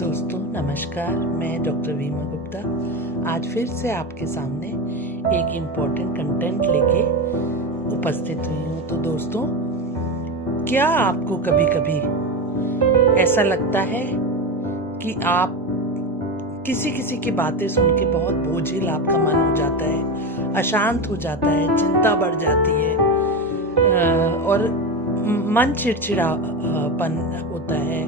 दोस्तों नमस्कार, मैं डॉक्टर वीमा गुप्ता आज फिर से आपके सामने एक इम्पोर्टेंट कंटेंट लेके उपस्थित हुई हूँ। तो दोस्तों, क्या आपको कभी कभी ऐसा लगता है कि आप किसी की बातें सुन के बहुत बोझिल आपका मन हो जाता है, अशांत हो जाता है, चिंता बढ़ जाती है और मन चिड़चिड़ापन होता है,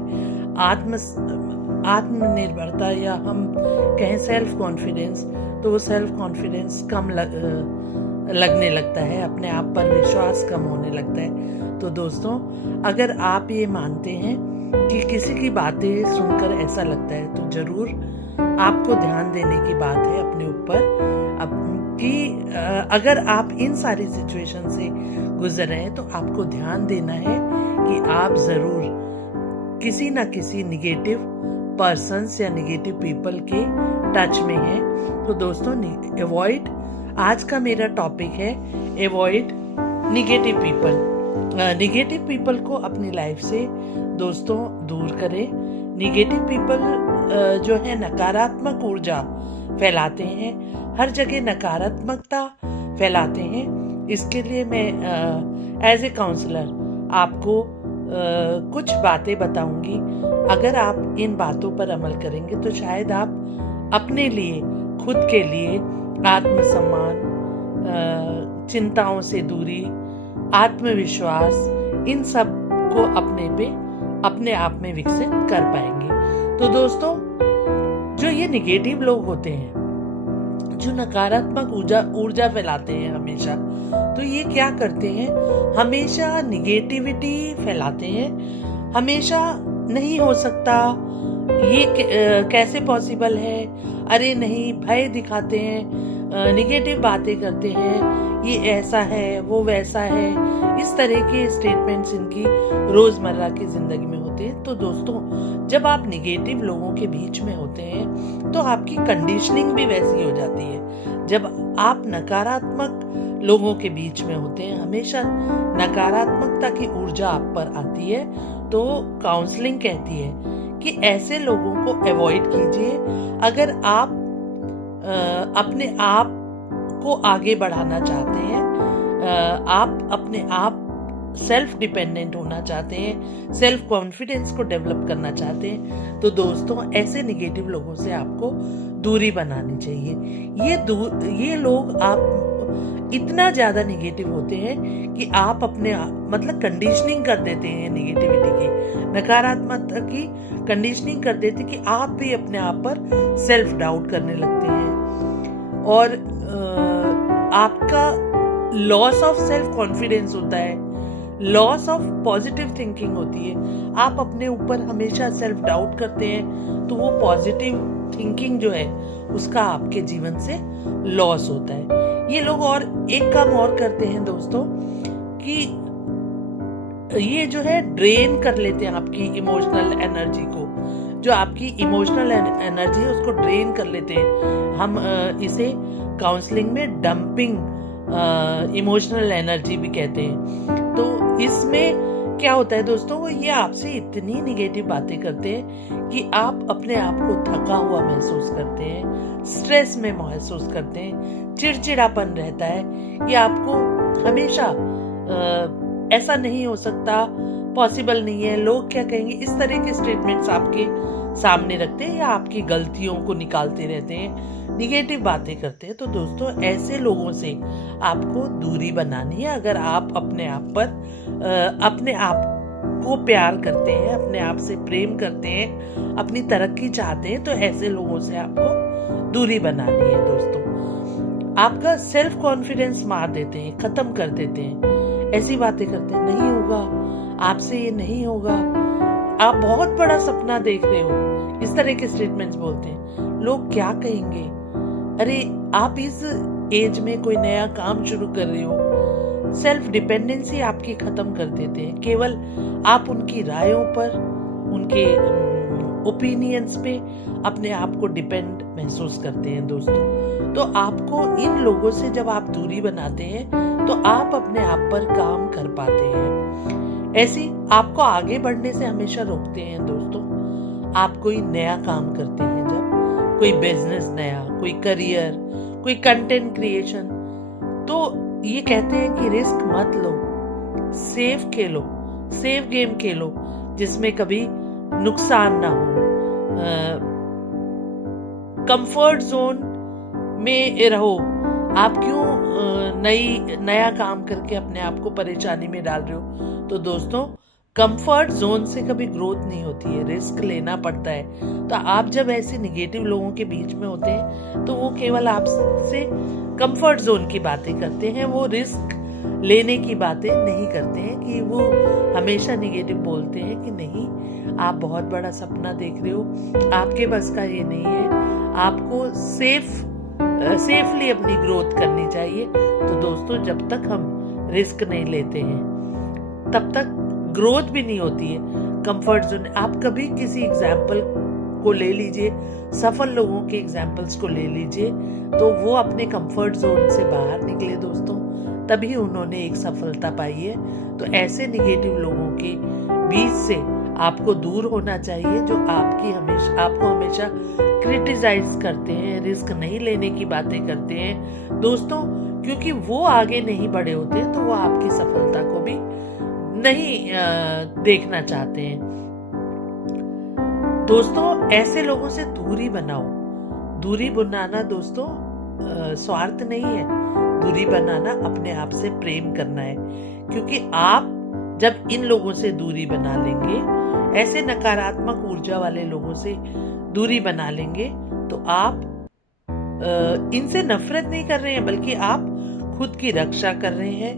आत्मनिर्भरता या हम कहें सेल्फ कॉन्फिडेंस, तो वो सेल्फ कॉन्फिडेंस कम लगने लगता है, अपने आप पर विश्वास कम होने लगता है। तो दोस्तों, अगर आप ये मानते हैं कि किसी की बातें सुनकर ऐसा लगता है तो जरूर आपको ध्यान देने की बात है अपने ऊपर कि अगर आप इन सारी सिचुएशन से गुजर रहे हैं तो आपको ध्यान देना है कि आप जरूर किसी ना किसी निगेटिव पर्सन्स या निगेटिव पीपल के टच में हैं। तो दोस्तों, अवॉइड, आज का मेरा टॉपिक है avoid negative people. Negative people को अपनी लाइफ से दोस्तों दूर करें। निगेटिव पीपल जो है नकारात्मक ऊर्जा फैलाते हैं, हर जगह नकारात्मकता फैलाते हैं। इसके लिए मैं एज ए काउंसलर आपको कुछ बातें बताऊंगी। अगर आप इन बातों पर अमल करेंगे तो शायद आप अपने लिए, खुद के लिए आत्मसम्मान, चिंताओं से दूरी, आत्मविश्वास, इन सब को अपने आप में विकसित कर पाएंगे। तो दोस्तों, जो ये निगेटिव लोग होते हैं, जो नकारात्मक ऊर्जा फैलाते हैं हमेशा, तो ये क्या करते हैं, हमेशा निगेटिविटी फैलाते हैं। हमेशा नहीं हो सकता, ये कैसे पॉसिबल है, अरे नहीं, भय दिखाते हैं, निगेटिव बातें करते हैं, ये ऐसा है, वो वैसा है। इस तरह के स्टेटमेंट्स इनकी रोजमर्रा की जिंदगी में होते हैं। तो दोस्तों, जब आप निगेटिव लोगों के बीच में होते हैं तो आपकी कंडीशनिंग भी वैसी हो जाती है। जब आप नकारात्मक लोगों के बीच में होते हैं, हमेशा नकारात्मकता की ऊर्जा आप पर आती है। तो काउंसलिंग कहती है कि ऐसे लोगों को अवॉइड कीजिए। अगर आप अपने आप को आगे बढ़ाना चाहते हैं, आप अपने आप सेल्फ डिपेंडेंट होना चाहते हैं, सेल्फ कॉन्फिडेंस को डेवलप करना चाहते हैं, तो दोस्तों ऐसे निगेटिव लोगों से आपको दूरी बनानी चाहिए। ये लोग आप इतना ज्यादा निगेटिव होते हैं कि आप अपने मतलब कंडीशनिंग कर देते हैं, निगेटिविटी की, नकारात्मकता की कंडीशनिंग कर देते कि आप भी अपने आप पर सेल्फ डाउट करने लगते हैं और आपका लॉस ऑफ सेल्फ कॉन्फिडेंस होता है, लॉस ऑफ पॉजिटिव थिंकिंग होती है। आप अपने ऊपर हमेशा सेल्फ डाउट करते हैं तो वो पॉजिटिव थिंकिंग जो है उसका आपके जीवन से लॉस होता है। ये लोग और एक काम और करते हैं दोस्तों कि ये जो है ड्रेन कर लेते हैं आपकी इमोशनल एनर्जी को, जो आपकी इमोशनल एनर्जी है उसको ड्रेन कर लेते हैं। हम इसे काउंसलिंग में डंपिंग इमोशनल एनर्जी भी कहते हैं। तो इसमें क्या होता है दोस्तों, ये आपसे इतनी निगेटिव बातें करते हैं कि आप अपने आप को थका हुआ महसूस करते हैं, स्ट्रेस में महसूस करते हैं, चिड़चिड़ापन रहता है। ये आपको हमेशा ऐसा नहीं हो सकता, पॉसिबल नहीं है, लोग क्या कहेंगे, इस तरह के स्टेटमेंट्स आपके सामने रखते हैं या आपकी गलतियों को निकालते रहते हैं, निगेटिव बातें करते हैं। तो दोस्तों, ऐसे लोगों से आपको दूरी बनानी है। अगर आप अपने आप को प्यार करते हैं, अपने आप से प्रेम करते हैं, अपनी तरक्की चाहते हैं, तो ऐसे लोगों से आपको दूरी बनानी है। दोस्तों, आपका सेल्फ कॉन्फिडेंस मार देते हैं, खत्म कर देते हैं, ऐसी बातें करते हैं, नहीं होगा आपसे, ये नहीं होगा, आप बहुत बड़ा सपना देख रहे हो, इस तरह के स्टेटमेंट्स बोलते हैं। लोग क्या कहेंगे, अरे आप इस एज में कोई नया काम शुरू कर रहे हो, सेल्फ डिपेंडेंसी आपकी खत्म कर देते हैं। केवल आप उनकी रायों पर, उनके ओपिनियंस पे अपने आप को डिपेंड महसूस करते हैं। दोस्तों, तो आपको इन लोगों से जब आप दूरी बनाते हैं तो आप अपने आप पर काम कर पाते हैं। ऐसी आपको आगे बढ़ने से हमेशा रोकते हैं। दोस्तों, आप कोई नया काम करते हैं, जब कोई बिजनेस नया, कोई करियर, कोई कंटेंट क्रिएशन, तो ये कहते हैं कि रिस्क मत लो, सेफ खेलो, सेफ गेम खेलो जिसमें कभी नुकसान ना हो। कंफर्ट जोन में रहो। आप क्यों नया काम करके अपने आप को परेशानी में डाल रहे हो? तो दोस्तों, कंफर्ट जोन से कभी ग्रोथ नहीं होती है, रिस्क लेना पड़ता है। तो आप जब ऐसे निगेटिव लोगों के बीच में होते हैं तो वो केवल आपसे कंफर्ट जोन की बातें करते हैं, वो रिस्क लेने की बातें नहीं करते हैं। कि वो हमेशा निगेटिव बोलते हैं कि नहीं, आप बहुत बड़ा सपना देख रहे हो, आपके बस का ये नहीं है, आपको सेफली अपनी ग्रोथ करनी चाहिए। तो दोस्तों, जब तक हम रिस्क नहीं लेते हैं तब तक ग्रोथ भी नहीं होती है। कंफर्ट जोन, आप कभी किसी एग्जाम्पल को ले लीजिए, सफल लोगों के एग्जाम्पल्स को ले लीजिए, तो वो अपने कंफर्ट जोन से बाहर निकले दोस्तों, तभी उन्होंने एक सफलता पाई है। तो ऐसे निगेटिव लोगों के बीच से आपको दूर होना चाहिए, जो आपको हमेशा क्रिटिसाइज करते हैं, रिस्क नहीं लेने की बातें करते हैं दोस्तों, क्योंकि वो आगे नहीं बढ़े होते, तो वो आपकी सफलता को भी नहीं देखना चाहते हैं। दोस्तों, ऐसे लोगों से दूरी बनाओ। दूरी बनाना दोस्तों स्वार्थ नहीं है, दूरी बनाना अपने आप से प्रेम करना है। क्योंकि आप जब इन लोगों से दूरी बना लेंगे, ऐसे नकारात्मक ऊर्जा वाले लोगों से दूरी बना लेंगे, तो आप इनसे नफरत नहीं कर रहे हैं, बल्कि आप खुद की रक्षा कर रहे हैं,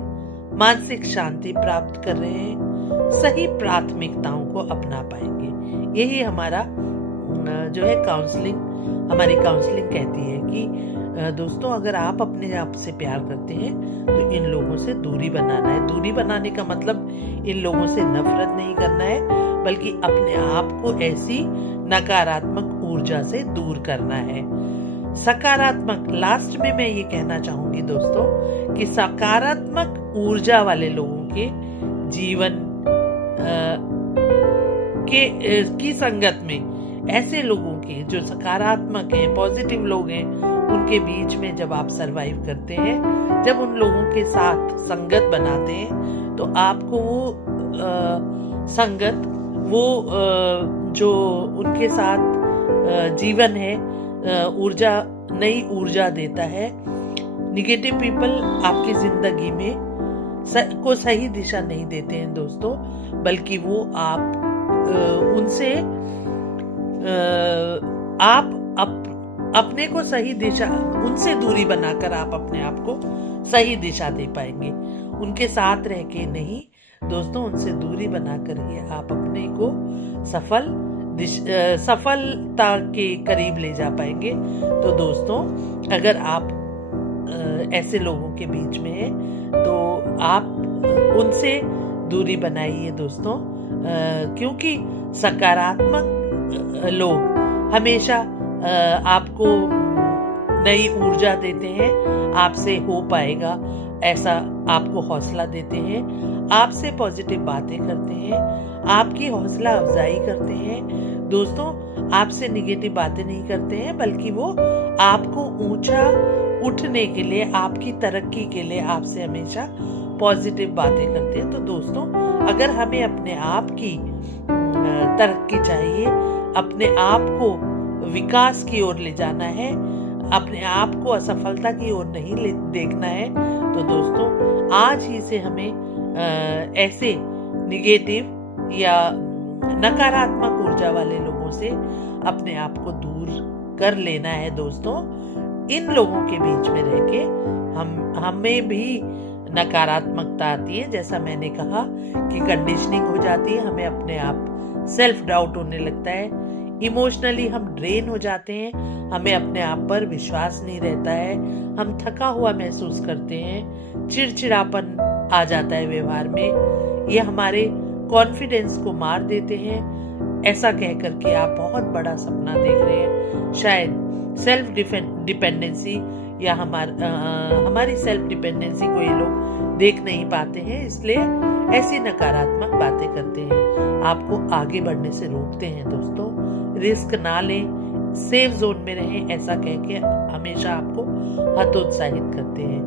मानसिक शांति प्राप्त कर रहे हैं, सही प्राथमिकताओं को अपना पाएंगे। यही हमारा जो है हमारी काउंसलिंग कहती है कि दोस्तों, अगर आप अपने आप से प्यार करते हैं तो इन लोगों से दूरी बनाना है। दूरी बनाने का मतलब इन लोगों से नफरत नहीं करना है, बल्कि अपने आप को ऐसी नकारात्मक ऊर्जा से दूर करना है। सकारात्मक, लास्ट में मैं ये कहना चाहूंगी दोस्तों कि सकारात्मक ऊर्जा वाले लोगों के जीवन की संगत में, ऐसे लोगों के जो सकारात्मक हैं, पॉजिटिव लोग हैं, उनके बीच में जब आप सरवाइव करते हैं, जब उन लोगों के साथ संगत बनाते हैं, तो आपको वो संगत, वो जो उनके साथ जीवन है, ऊर्जा, नई ऊर्जा देता है। निगेटिव पीपल आपकी जिंदगी में को सही दिशा नहीं देते हैं दोस्तों, बल्कि वो उनसे अपने को सही दिशा, उनसे दूरी बनाकर आप अपने आप को सही दिशा दे पाएंगे। उनके साथ रह के नहीं दोस्तों, उनसे दूरी बनाकर ही आप अपने को सफलता के करीब ले जा पाएंगे। तो दोस्तों, अगर आप ऐसे लोगों के बीच में हैं तो आप उनसे दूरी बनाइए दोस्तों, क्योंकि सकारात्मक लोग हमेशा आपको नई ऊर्जा देते हैं, आपसे हो पाएगा ऐसा आपको हौसला देते हैं, आपसे पॉजिटिव बातें करते हैं, आपकी हौसला अफजाई करते हैं दोस्तों, आपसे निगेटिव बातें नहीं करते हैं, बल्कि वो आपको ऊंचा उठने के लिए, आपकी तरक्की के लिए आपसे हमेशा पॉजिटिव बातें करते हैं। तो दोस्तों, अगर हमें अपने आप की तरक्की चाहिए, अपने आप को विकास की ओर ले जाना है, अपने आप को असफलता की ओर नहीं देखना है, तो दोस्तों आज ही से हमें ऐसे निगेटिव या नकारात्मक ऊर्जा वाले लोगों से अपने आप को दूर कर लेना है दोस्तों। इन लोगों के बीच में रह के हमें भी नकारात्मकता आती है, जैसा मैंने कहा कि कंडीशनिंग हो जाती है, हमें अपने आप सेल्फ डाउट होने लगता है, इमोशनली हम ड्रेन हो जाते हैं, हमें अपने आप पर विश्वास नहीं रहता है, हम थका हुआ महसूस करते हैं, चिड़चिड़ापन आ जाता है व्यवहार में, ये हमारे कॉन्फिडेंस को मार देते हैं। ऐसा कह करके आप बहुत बड़ा सपना देख रहे हैं, शायद सेल्फ डिपेंडेंसी या हमारी सेल्फ डिपेंडेंसी को ये लोग देख नहीं पाते हैं, इसलिए ऐसी नकारात्मक बातें करते हैं, आपको आगे बढ़ने से रोकते हैं दोस्तों। रिस्क ना लें, सेफ जोन में रहें, ऐसा कह के हमेशा आपको हतोत्साहित करते हैं।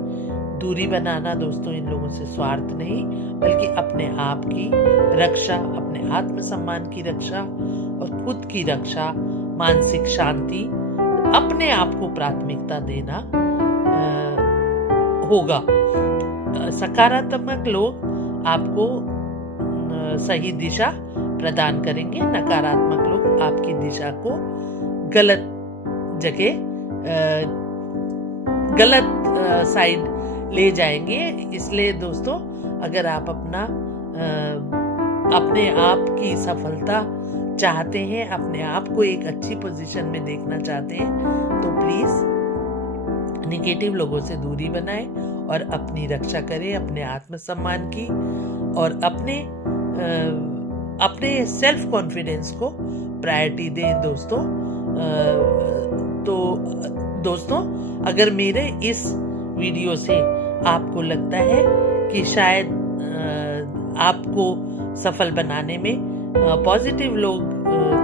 दूरी बनाना दोस्तों इन लोगों से स्वार्थ नहीं, बल्कि अपने आप की रक्षा, अपने आत्मसम्मान की रक्षा और खुद की रक्षा, मानसिक शांति, अपने आप को प्राथमिकता देना होगा। सकारात्मक लोग आपको सही दिशा प्रदान करेंगे, नकारात्मक लोग आपकी दिशा को गलत जगह, गलत साइड ले जाएंगे। इसलिए दोस्तों अगर आप अपने आप की सफलता चाहते हैं, अपने आप को एक अच्छी पोजीशन में देखना चाहते हैं, तो प्लीज नेगेटिव लोगों से दूरी बनाएं और अपनी रक्षा करें, अपने आत्मसम्मान की और अपने सेल्फ कॉन्फिडेंस को प्रायोरिटी दें दोस्तों। तो दोस्तों अगर मेरे इस वीडियो से आपको लगता है कि शायद आपको सफल बनाने में पॉजिटिव लोग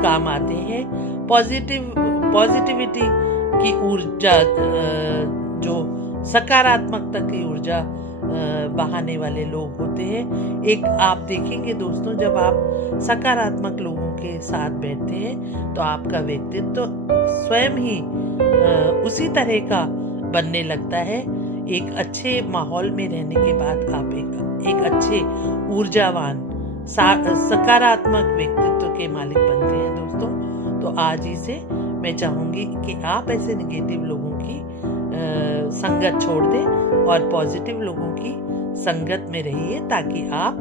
काम आते हैं, पॉजिटिविटी की ऊर्जा, जो सकारात्मकता की ऊर्जा बहाने वाले लोग होते हैं, एक आप देखेंगे दोस्तों जब आप सकारात्मक लोगों के साथ बैठते हैं तो आपका व्यक्तित्व तो स्वयं ही उसी तरह का बनने लगता है। एक अच्छे माहौल में रहने के बाद आप एक अच्छे ऊर्जावान सकारात्मक व्यक्तित्व के मालिक बनते हैं दोस्तों। तो आज ही से मैं चाहूंगी कि आप ऐसे नेगेटिव लोगों की संगत छोड़ दें और पॉजिटिव लोगों की संगत में रहिए, ताकि आप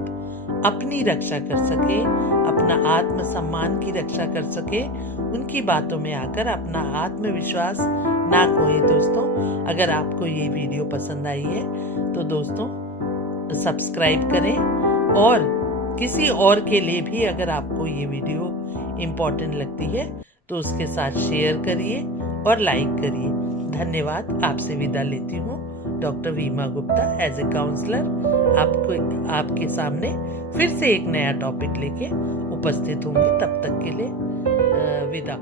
अपनी रक्षा कर सके, अपना आत्मसम्मान की रक्षा कर सके, उनकी बातों में आकर अपना आत्मविश्वास ना खोए दोस्तों। अगर आपको ये वीडियो पसंद आई है तो दोस्तों सब्सक्राइब करें, और किसी और के लिए भी अगर आपको ये वीडियो इम्पोर्टेंट लगती है तो उसके साथ शेयर करिए और लाइक करिए। धन्यवाद। आपसे विदा लेती हूँ, डॉक्टर वीमा गुप्ता एज ए काउंसलर आपके सामने फिर से एक नया टॉपिक लेके उपस्थित होंगी। तब तक के लिए विदा।